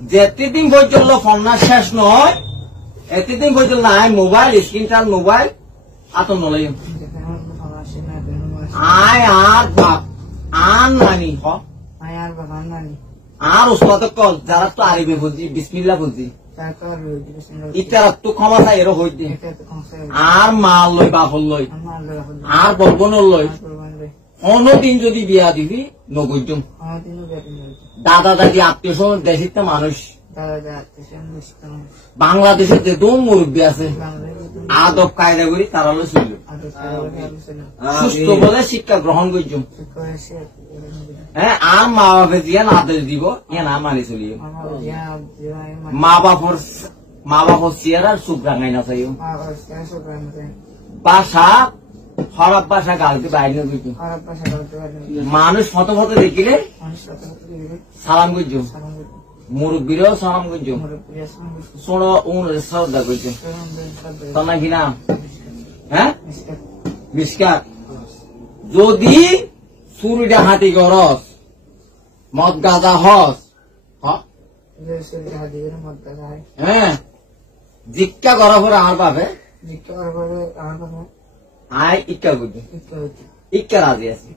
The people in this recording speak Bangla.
যেতদিন পর্যন্ত ফোনটা শেষ নয় এতদিন পর্যন্ত নাই মোবাইল স্ক্রিনটার মোবাইল আত নলাই আয় আর বাপ আর নানি হ আর ওসমাত কল যারা তো আরিবে বুঝি বিসমিল্লা বুঝি ইটার তো ক্ষমা চাই এর হইতে আর মাল লই বাপল লই আর বলবনর লই অন্যদিন যদি বিয়া দিবি নগৈজম দাদা দাদি আত্মীয় স্বজন দেশিত মানুষ বাংলাদেশের যে দম মুরব্বী আছে আদব কায়দা করি তারা ছিল সুস্থ বলে শিক্ষা গ্রহণ করছুম হ্যাঁ আর মা বাপে জিয়ান আদেশ দিব ইয়া না মানি চলিও মা বাপর চেয়ার আর সুখ রাঙাই না চাইও বাসা খারাপ বাসা গালতে বাইরে বুঝছো মানুষ ফটো ফটো দেখিলে সালাম করছো মুরব্বীরাও সালাম করছো শোনো শ্রদ্ধা করছো তো নাকি না হ্যাঁ মিসকাত যদি চুরিটা হাতি গরস মদ গাঁজা হস হ্যাঁ জিজ্ঞা করা পরে আমার বাপে আয় ইক্কা করছি ইক্কা রাজি আছে